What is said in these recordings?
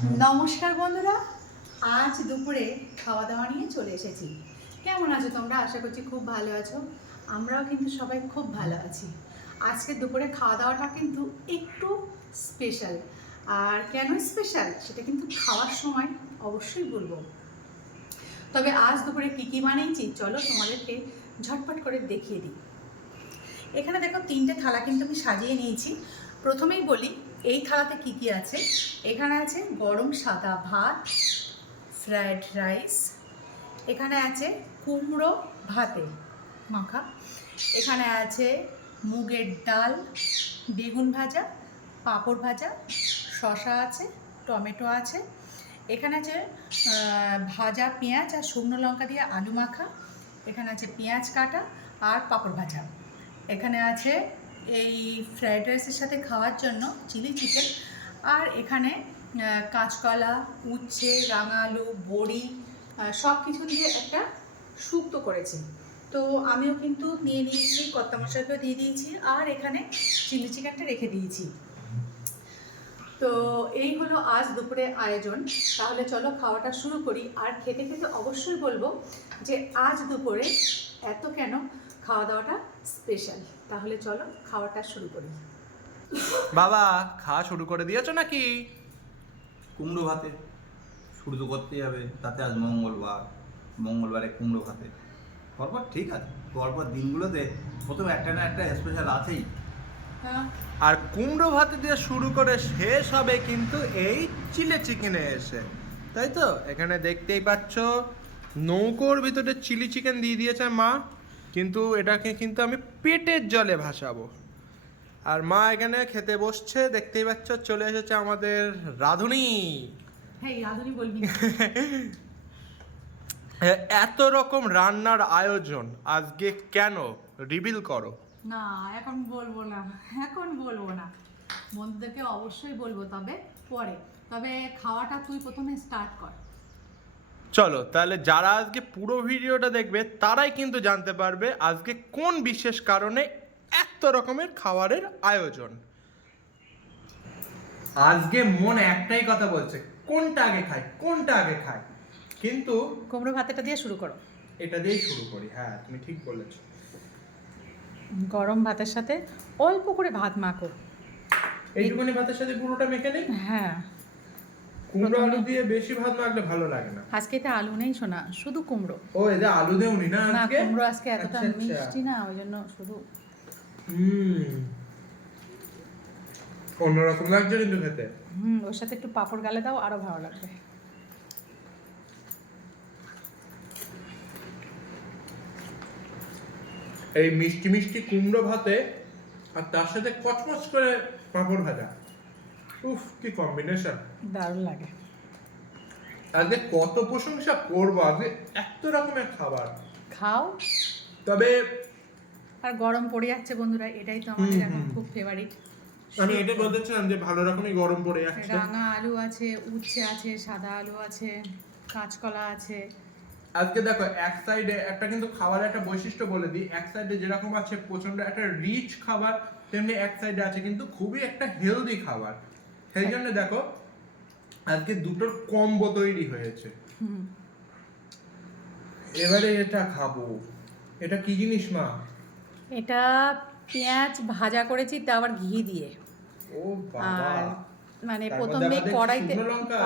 নমস্কার বন্ধুরা, আজ দুপুরে খাওয়া দাওয়া নিয়ে চলে এসেছি। কেমন আছো তোমরা? আশা করছি খুব ভালো আছো। আমরাও কিন্তু সবাই খুব ভালো আছি। আজকে দুপুরে খাওয়া দাওয়াটা কিন্তু একটু স্পেশাল আর কেন স্পেশাল সেটা কিন্তু খাওয়ার সময় অবশ্যই বলব। তবে আজ দুপুরে কী কী বানিয়েছি? চলো তোমাদেরকে ঝটপট করে দেখিয়ে দিই। এখানে দেখো তিনটে থালা কিন্তু আমি সাজিয়ে নিয়েছি। প্রথমেই বলি এই থালাতে কি কি আছে? এখানে আছে গরম সাদা ভাত ফ্রায়েড রাইস এখানে আছে কুমড়ো ভাতে, মাখা। এখানে আছে মুগের ডাল, বেগুন ভাজা, পাঁপড় ভাজা শশা আছে, টমেটো আছে। এখানে আছে ভাজা পেঁয়াজ আর শুকনো লঙ্কা দিয়ে আলু মাখা। এখানে আছে পেঁয়াজ কাটা আর পাঁপড় ভাজা। এখানে আছে এই ফ্রায়েড রাইসের সাথে খাওয়ার জন্য চিলি চিকেন আর এখানে কাঁচকলা, উচ্ছে রাঙা আলু বড়ি সব কিছু দিয়ে একটা শুক্তো করেছি। তো আমিও কিন্তু নিয়ে নিয়েছি কত্তা মশলাকেও দিয়ে দিয়েছি আর এখানে চিলি চিকেনটা রেখে দিয়েছি। তো এই হলো আজ দুপুরে আয়োজন। তাহলে চলো খাওয়াটা শুরু করি। আর খেতে খেতে অবশ্যই বলব যে আজ দুপুরে এত কেন খাওয়া দাওয়াটা স্পেশাল তাহলে চলো খাওয়াটা শুরু করি। বাবা খাওয়া শুরু করে দিয়েছ নাকি? কুমড়ো ভাতে। শুরু তো করতেই হবে তাতে আজ মঙ্গলবার। মঙ্গলবারে কুমড়ো ভাতে। পরপর ঠিক আছে পরপর দিনগুলোতে প্রথম একটা না একটা স্পেশাল আছেই। হ্যাঁ। আর কুমড়ো ভাতে দিয়ে শুরু করে শেষ হবে কিন্তু এই চিলে চিকেনে এসে। তাই তো? এখানে দেখতেই পাচ্ছ নৌকোর ভিতরে চিলি চিকেন দিয়ে দিয়েছে মা। কিন্তু এটাকে কিন্তু আমি পেটের জলে ভাসাবো। আর মা এখানে খেতে বসছে দেখতেই পাচ্ছ চলে এসেছে আমাদের রাঁধুনি। হ্যাঁ। এত রকম রান্নার আয়োজন আজকে কেন? রিভিল করো। না এখন বলব না এখন বলব না। বন্ধুদেরকে অবশ্যই বলব তবে পরে। তবে খাওয়াটা তুই প্রথমে স্টার্ট কর। চলো তাহলে যারা আজকে পুরো ভিডিওটা দেখবে তারাই কিন্তু জানতে পারবে আজকে কোন বিশেষ কারণে এত রকমের খাবারের আয়োজন। আজকে মন একটাই কথা বলছে কোনটা আগে খাই কোনটা আগে খাই? কিন্তু কুমড়ো ভাতেটা দিয়ে শুরু করো। এটা দিয়েই শুরু করি হ্যাঁ তুমি ঠিক বলেছ। গরম ভাতের সাথে অল্প করে ভাত মাখো। এইটুকুনি ভাতের সাথে পুরোটা মেখে নেই? হ্যাঁ। কুমড়ো আলু দিয়ে বেশি ভাত মাখলে ভালো লাগে না। আজকে তো আলু নেই শোনা শুধু কুমড়ো। ও আলু দেওনি না না আজকে? কুমড়ো আজকে এতটা আচ্ছা, আচ্ছা। মিষ্টি না ওই জন্য শুধু হুম। অন্যরকম লাগছে কিন্তু খেতে। হুম ওর সাথে একটু পাঁপড় গালে দাও আরও ভালো লাগবে। এই মিষ্টি মিষ্টি কুমড়ো ভাতে আর তার সাথে কচমচ করে পাঁপড় ভাজা। উফ কি কম্বিনেশন দারুণ লাগে। আজকে কত প্রশংসা করব আজকে এত রকমের খাবার। খাও। তবে আর গরম পড়ে যাচ্ছে বন্ধুরা এটাই তো আমাদের এখন খুব ফেভারিট আমি এটা বলতেছিলাম যে ভালো রকমই গরম পড়ে যাচ্ছে। রাঙা আলু আছে উচ্ছে আছে সাদা আলু আছে কাঁচকলা আছে। আজকে দেখো এক সাইডে একটা কিন্তু খাবারের একটা বৈশিষ্ট্য বলে দিই। এক সাইডে যেরকম আছে প্রচণ্ড একটা রিচ খাবার তেমনি এক সাইডে আছে কিন্তু খুবই একটা হেলদি খাবার। সেই জন্য দেখো আজকে দুটোর কম্বো তৈরি হয়েছে। এবারে এটা খাব। এটা কি জিনিস মা? এটা পেঁয়াজ ভাজা করেছি তা আবার ঘি দিয়ে। ও বাবা। মানে প্রথমে কড়াইতে।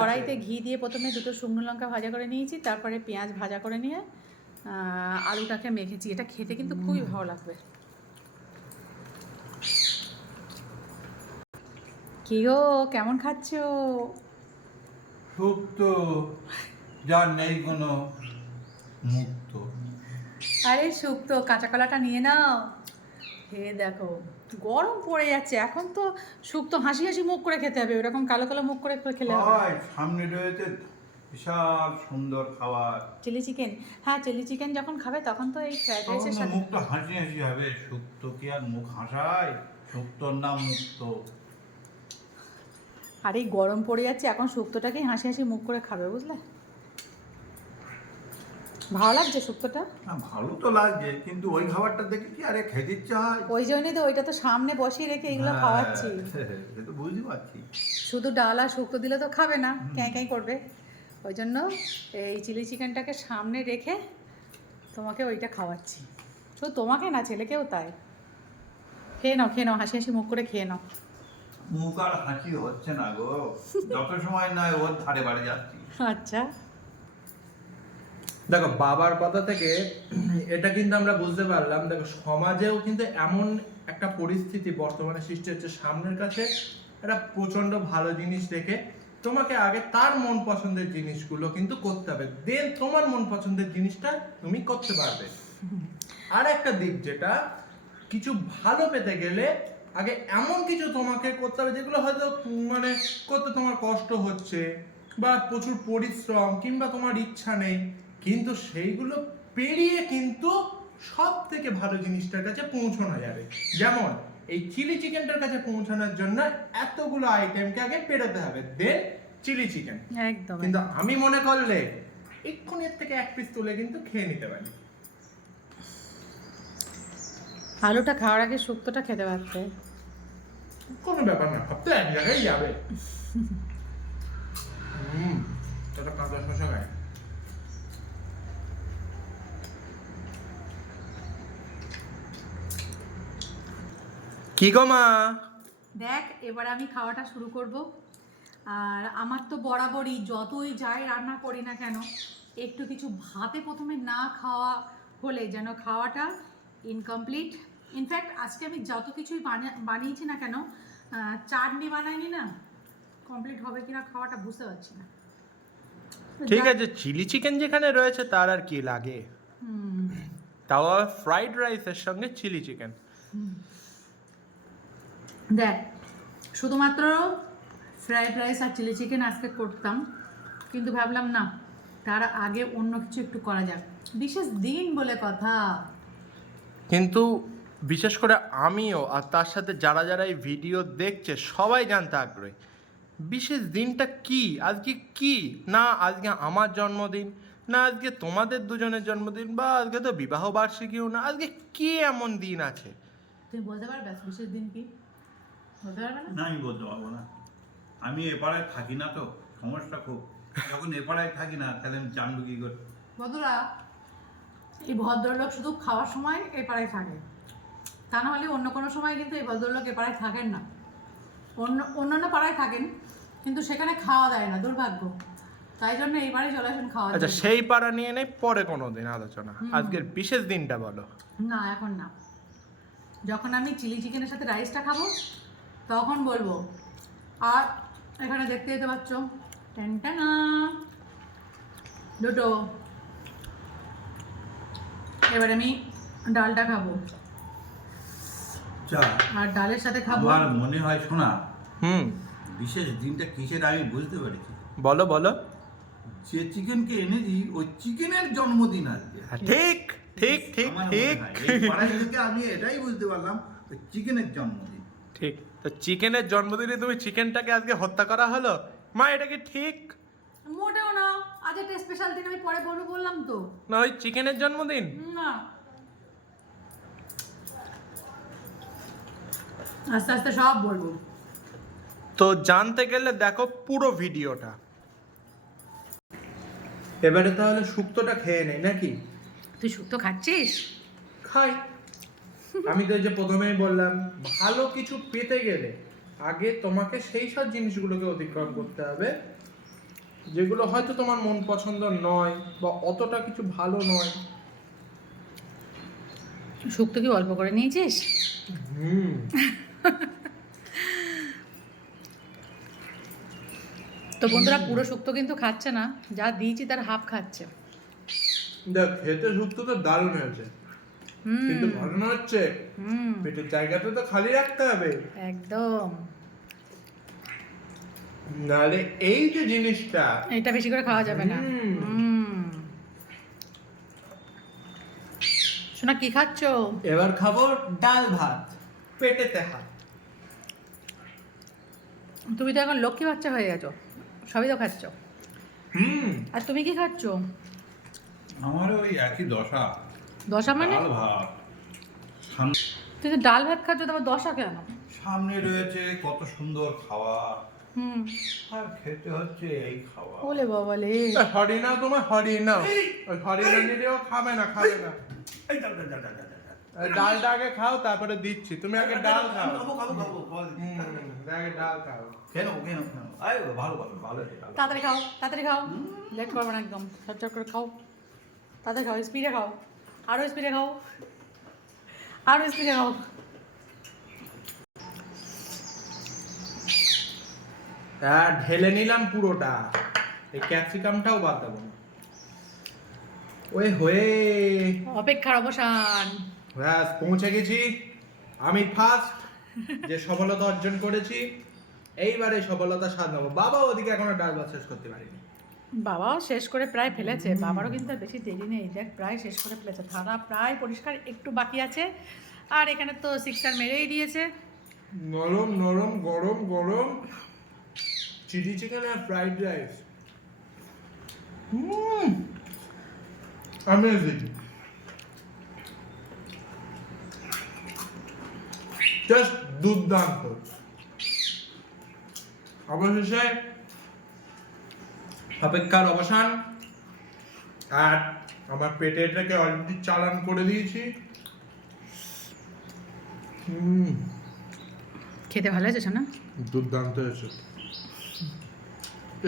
কড়াইতে ঘি দিয়ে প্রথমে দুটো শুকনো লঙ্কা ভাজা করে নিয়েছি তারপরে পেঁয়াজ ভাজা করে নিয়ে আলুটাকে মেখেছি। এটা খেতে কিন্তু খুবই ভালো লাগবে। কি গো কেমন খাচ্ছো? সুপ্ত যার নেই কোনো মুক্ত আরে শুক্তো কাঁচা কলাটা নিয়ে নাও। খেয়ে দেখো গরম পড়ে যাচ্ছে এখন তো শুক্তো হাসি হাসি মুখ করে খেতে হবে ওরকম কালো কালো মুখ করে খেলে হবে। হয় সামনে রয়েছে বিশাল সুন্দর খাবার। চিলি চিকেন হ্যাঁ চিলি চিকেন যখন খাবে তখন তো এই ফ্রাইড রাইসের সাথে মুখটা হাসি হাসি হবে সুক্ত কি আর মুখ হাসায়? সুক্তর নাম মুক্ত আর এই গরম পড়ে যাচ্ছে এখন শুক্তোটাকেই হাসি হাসি মুখ করে খাবে বুঝলে? ভালো লাগছে শুক্তোটা? ভালো তো লাগছে কিন্তু ওই খাবারটা দেখে কি আরে খেতে ইচ্ছা হয়? ওই জন্যই তো ওইটা তো সামনে বসিয়ে রেখে এগুলো হ্যাঁ, খাওয়াচ্ছি। তো বুঝতে পারছি। শুধু ডাল আর শুক্তো দিলে তো খাবে না ক্যাঁ ক্যাঁ করবে। ওই জন্য এই চিলি চিকেনটাকে সামনে রেখে তোমাকে ওইটা খাওয়াচ্ছি। শুধু তোমাকে না ছেলেকেও তাই। খেয়ে নাও খেয়ে নাও হাসি হাসি মুখ করে খেয়ে নাও। মুখ আর হাসি হচ্ছে না গো। যত সময় নয় ওর ধারে বাড়ি যাচ্ছি। আচ্ছা। দেখো বাবার কথা থেকে এটা কিন্তু আমরা বুঝতে পারলাম। দেখো সমাজেও কিন্তু এমন একটা পরিস্থিতি বর্তমানে সৃষ্টি হচ্ছে। সামনের কাছে একটা প্রচণ্ড ভালো জিনিস দেখে তোমাকে আগে তার মন পছন্দের জিনিসগুলো কিন্তু করতে হবে। দেন তোমার মন পছন্দের জিনিসটা তুমি করতে পারবে। আর একটা দিক যেটা কিছু ভালো পেতে গেলে আগে এমন কিছু তোমাকে করতে হবে যেগুলো হয়তো মানে করতে তোমার কষ্ট হচ্ছে বা প্রচুর পরিশ্রম কিংবা তোমার ইচ্ছা নেই। কিন্তু সেইগুলো পেরিয়ে কিন্তু সব থেকে ভালো জিনিসটার কাছে পৌঁছানো যাবে। যেমন এই চিলি চিকেনটার কাছে পৌঁছানোর জন্য এতগুলো আইটেমকে আগে পেরোতে হবে। Then chilli chicken. একদম কিন্তু আমি মনে করলে এক্ষুনি থেকে এক পিস তুলে কিন্তু খেয়ে নিতে পারি। আলুটা খাওয়ার আগে শুক্তোটা খেতে পারতে। কোনো ব্যাপার না সব তো এক জায়গায় যাবে। হুম এটা কাঁচা শশা গায়ে। কি গো মা? দেখ এবার আমি খাওয়াটা শুরু করব। আর আমার তো বরাবরই যতই যাই রান্না করি না কেন একটু কিছু ভাতে প্রথমে না খাওয়া হলে যেন খাওয়াটা ইনকমপ্লিট ইনফ্যাক্ট আজকে আমি যত কিছুই বানা- বানিয়েছি না কেন চাটনি বানাইনি না কমপ্লিট হবে কিনা খাওয়াটা বুঝতে পারছি না। ঠিক আছে চিলি চিকেন যেখানে রয়েছে তার আর কি লাগে? তাও ফ্রাইড রাইসের সঙ্গে চিলি চিকেন দেখ শুধুমাত্র ফ্রাইড রাইস আর চিলি চিকেন আজকে করতাম কিন্তু ভাবলাম না তার আগে অন্য কিছু একটু করা যাক। বিশেষ দিন বলে কথা। কিন্তু বিশেষ করে আমিও আর তার সাথে যারা যারা এই ভিডিও দেখছে সবাই জানতে আগ্রহী। বিশেষ দিনটা কি? আজকে কি? না আজকে আমার জন্মদিন না আজকে তোমাদের দুজনের জন্মদিন বা আজকে তো বিবাহ বার্ষিকীও না আজকে কি এমন দিন আছে? তুমি বলতে পারবে বিশেষ দিন কি? বলতে পারবে না? আমি বলতে পারব না। আমি এপাড়ায় থাকি না তো সমস্যা খুব। যখন এপাড়ায় থাকি না তাহলে আমি জানব কি করে? বন্ধুরা এই ভদ্রলোক শুধু খাওয়ার সময় এ পাড়ায় থাকে। তা হলে অন্য কোনো সময় কিন্তু এই ভদ্রলোক এ পাড়ায় থাকেন না। অন্য অন্যান্য পাড়ায় থাকেন কিন্তু সেখানে খাওয়া দেয় না দুর্ভাগ্য। তাই জন্য এই বাড়ি চলে আসেন খাওয়া আচ্ছা সেই পাড়া নিয়ে নেই পরে কোনো দিন আলোচনা। আজকের বিশেষ দিনটা বলো। না এখন না। যখন আমি চিলি চিকেনের সাথে রাইসটা খাব তখন বলব আর এখানে দেখতে যেতে পাচ্ছ। টেনটানা দুটো। এবার আমি ডালটা খাব। যা আর ডালের সাথে খাব? আমার মনে হয় শোনা হুম। বিশেষ দিনটা কিসের আমি বুঝতে পেরেছি। বলো বলো। যে চিকেনকে এনেছি ওই চিকেনের জন্মদিন আজকে। হ্যাঁ, ঠিক ঠিক ঠিক ঠিক। থেকে আমি এটাই বুঝতে পারলাম চিকেনের জন্মদিন। ঠিক তো চিকেনের জন্মদিনে তুমি চিকেনটাকে আজকে হত্যা করা হলো? মা এটা কি ঠিক? মোটেও না আজ একটা স্পেশাল দিন আমি পরে বলব বললাম তো। না ওই চিকেনের জন্মদিন? না। আস্তে আস্তে সব বলব। তো জানতে গেলে দেখো পুরো ভিডিওটা। এবারে তাহলে শুক্তোটা খেয়ে নেই নাকি? তুই শুক্তো খাচ্ছিস? খাই। আমি তো যে প্রথমেই বললাম ভালো কিছু পেতে গেলে আগে তোমাকে সেই সব জিনিসগুলোকে অতিক্রম করতে হবে যেগুলো হয়তো তোমার মন পছন্দ নয় বা অতটা কিছু ভালো নয়। শুক্তো কি অল্প করে নিয়েছিস? হুম। তো বন্ধুরা পুরো শুক্তো কিন্তু খাচ্ছে না। যা দিয়েছি তার হাফ খাচ্ছে। দেখ খেতে শুক্তো তো দারুণ হয়েছে। কিন্তু ঘটনা হচ্ছে পেটের জায়গাটা তো খালি রাখতে হবে। একদম। নাহলে এই যে জিনিসটা এটা বেশি করে খাওয়া যাবে না। শোনা কি খাচ্ছো? এবার খাব ডাল ভাত পেটেতে হাত। তুমি তো এখন লক্ষ্মী বাচ্চা হয়ে গেছো। সবই তো খাচ্ছ। হুম। আর তুমি কি খাচ্ছো? আমারও ওই একই দশা। দশা মানে? তুই তো ডাল ভাত খাচ্ছ তারপর দশা কেন? সামনে রয়েছে কত সুন্দর খাওয়া। হুম। আর খেতে হচ্ছে এই খাওয়া। ওলে বাবা লে। হরিণা তোমার হরিণা ওই হরিণা নিলেও খাবে না খাবে না। এই ডালটা আগে খাও তারপরে দিচ্ছি। তুমি আগে ডাল খাও। খাব, খাব, খাব। আগে ডাল খাও। আয়, ভালো ভালো ভালো। তাড়াতাড়ি খাও তাড়াতাড়ি খাও। লেট করবে না একদম। ঝটঝট করে খাও। তাড়াতাড়ি খাও স্পিডে খাও। আরও স্পিডে খাও। আরও স্পিডে খাও। হ্যাঁ ঢেলে নিলাম পুরোটা। এই ক্যাপসিকামটাও বাদ দেবো ওই হয়ে অপেক্ষার অবসান। ব্যাস পৌঁছে গেছি। আমি ফার্স্ট যে সফলতা অর্জন করেছি এইবারে সফলতা স্বাদ নেব বাবা ওদিকে এখনও ডাল শেষ করতে পারিনি। বাবাও শেষ করে প্রায় ফেলেছে। বাবারও কিন্তু বেশি দেরি নেই। দেখ প্রায় শেষ করে ফেলেছে। থালা প্রায় পরিষ্কার একটু বাকি আছে। আর এখানে তো সিক্সার মেরেই দিয়েছে। নরম নরম গরম গরম। চিলি চিকেন আর fried rice hmm amazing just দুর্দান্ত। অবশেষে অপেক্ষার অবসান। আর আমার পেটে এটাকে অলরেডি চালান করে দিয়েছি। খেতে ভালো হয়েছে না দুর্দান্ত হয়েছে।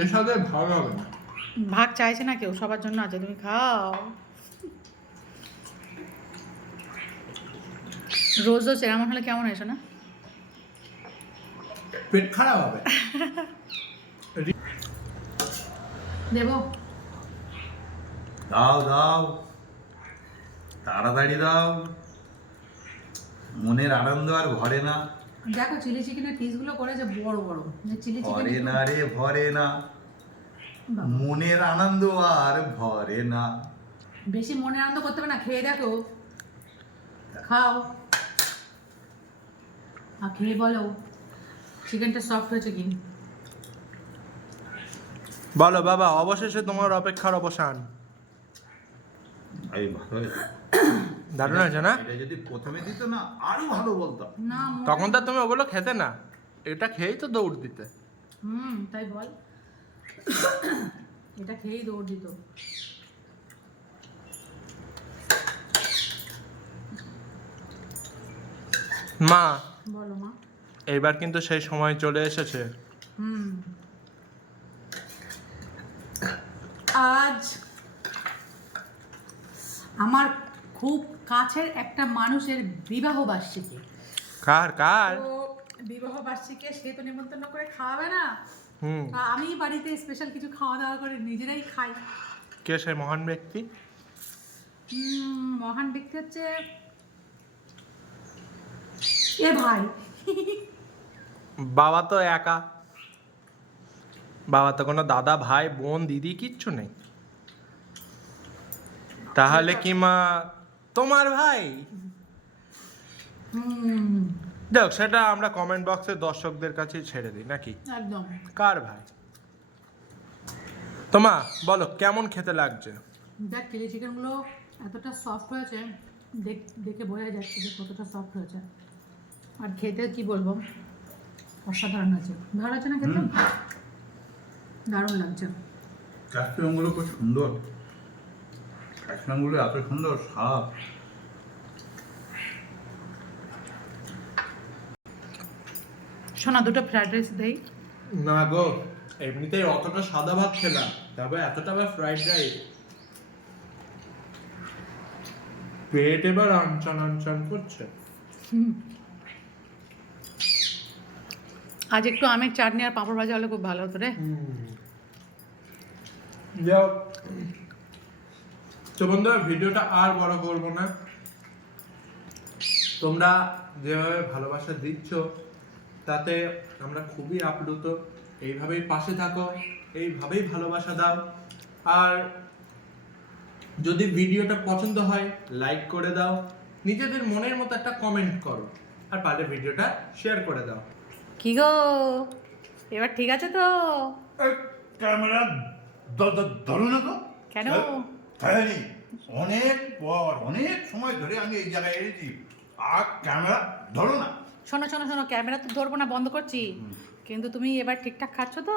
এর সাথে ভালো হবে না। ভাগ চাইছে না কেউ সবার জন্য আছে তুমি খাও। রোজ রোজ এরমন হলে কেমন হয়েছে না পেট খারাপ হবে। দেবো। দাও দাও। তাড়াতাড়ি দাও। মনের আনন্দ আর ভরে না। দেখো চিলি চিকেনের পিসগুলো করেছে বড় বড়। চিলি ভরে না রে ভরে না। মনের আনন্দ আর ভরে না। বেশি মনে আনন্দ করতে হবে না খেয়ে দেখো। খাও। আর খেয়ে বলো। চিকেনটা সফট হয়েছে কি? বলো বাবা অবশেষে তোমার অপেক্ষার অবসান। এই ভালো হয়েছে। দারুণ আছে না? এটা যদি প্রথমে দিত না আরও ভালো বলতাম। না তখন তো তুমি ওগুলো খেতে না। এটা খেয়েই তো দৌড় দিতে। হুম তাই বল। এটা খেয়েই দৌড় দিত। মা বলো মা। এইবার কিন্তু সেই সময় চলে এসেছে। হুম। আজ আমার খুব কাছের একটা মানুষের বিবাহ বার্ষিকী। কার কার? বিবাহ বার্ষিকী সে তো নিমন্ত্রণ করে খাওয়াবে না। হুম। আমি বাড়িতে স্পেশাল কিছু খাওয়া দাওয়া করে নিজেরাই খাই। কে সেই মহান ব্যক্তি? মহান ব্যক্তি হচ্ছে এ ভাই। বাবা তো একা। বাবা তো কোনো দাদা ভাই বোন দিদি কিচ্ছু নেই। তাহলে কি মা তোমার ভাই? দেখ সেটা আমরা কমেন্ট বক্সে দর্শকদের কাছে ছেড়ে দিই নাকি? একদম। কার ভাই? তোমা বলো কেমন খেতে লাগছে? দেখ চিলি চিকেনগুলো এতটা সফট হয়েছে দেখে বোঝা যাচ্ছে যে কতটা সফট হয়েছে। আর খেতে কি বলব? অসাধারণ হয়েছে ভালো আছে না খেতে? দারুণ লাগছে। ক্যাপসিকামগুলো খুব সুন্দর। ক্যাপসিকামগুলো এত সুন্দর স্বাদ। শোনা দুটো ফ্রাইড রাইস দেই। না গো এমনিতেই অতটা সাদা ভাত খেলাম তারপরে এতটা আবার ফ্রাইড রাইস পেট এবার আনচান আনচান করছে। আজ একটু আমের চাটনি আর পাঁপড় ভাজা হলে খুব ভালো হতো রে। তো বন্ধুরা, ভিডিওটা আর বড় করব না। তোমরা যেভাবে ভালোবাসা দিচ্ছ, তাতে আমরা খুবই আপ্লুত। এইভাবেই পাশে থাকো, এইভাবেই ভালোবাসা দাও। আর যদি ভিডিওটা পছন্দ হয়, লাইক করে দাও। নিজেদের মনের মতো একটা কমেন্ট করো। আর পারলে ভিডিওটা শেয়ার করে দাও। কি গো? এবার ঠিক আছে তো? ক্যামেরা ধরো না তো। কেন? হ্যাঁ অনেক পর অনেক সময় ধরে আমি এই জায়গায় এসেছি। আর ক্যামেরা ধরো না। শোনো শোনো শোনো ক্যামেরা তো ধরবো না বন্ধ করছি। কিন্তু তুমি এবার ঠিকঠাক খাচ্ছ তো?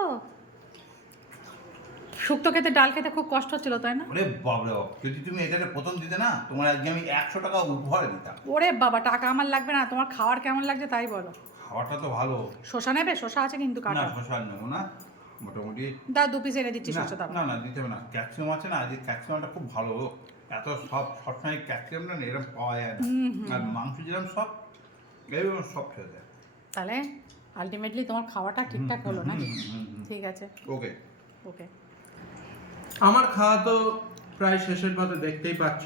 শুক্তো খেতে ডাল খেতে খুব কষ্ট হচ্ছিল তাই না? ওরে বাবরে যদি তুমি এখানে প্রথম দিতে না তোমার আজকে আমি একশো টাকা উপহার দিতাম। ওরে বাবা টাকা আমার লাগবে না তোমার খাওয়ার কেমন লাগছে তাই বলো। খাওয়াটা তো ভালো। শশা নেবে? শশা আছে কিন্তু না কাটা শশা নেব না। মোটামুটি দাও দু পিস এনে দিচ্ছি না, শশা না না দিতে হবে না। ক্যাপসিকাম আছে না আজকে ক্যাপসিকামটা খুব ভালো। এত সব সবসময় ক্যাপসিকামটা না এরকম পাওয়া যায় না। আর মাংস যেরকম সব এরকম সব খেয়ে যায় তাহলে আলটিমেটলি তোমার খাওয়াটা ঠিকঠাক হলো না ঠিক আছে। ওকে ওকে আমার খাওয়া তো প্রায় শেষের পথে দেখতেই পাচ্ছ।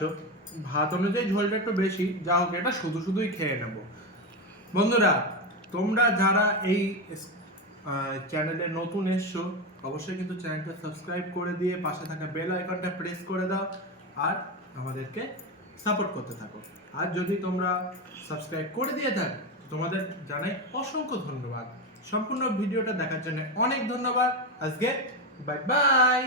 ভাত অনুযায়ী ঝোলটা একটু বেশি। যা হোক এটা শুধু শুধুই খেয়ে নেব। বন্ধুরা তোমরা যারা এই চ্যানেলে নতুন এসছো, অবশ্যই কিন্তু চ্যানেলটা সাবস্ক্রাইব করে দিয়ে পাশে থাকা বেল আইকনটা প্রেস করে দাও আর আমাদেরকে সাপোর্ট করতে থাকো। আর যদি তোমরা সাবস্ক্রাইব করে দিয়ে থাকো তোমাদের জানাই অসংখ্য ধন্যবাদ। সম্পূর্ণ ভিডিওটা দেখার জন্য অনেক ধন্যবাদ। আজকে বাই বাই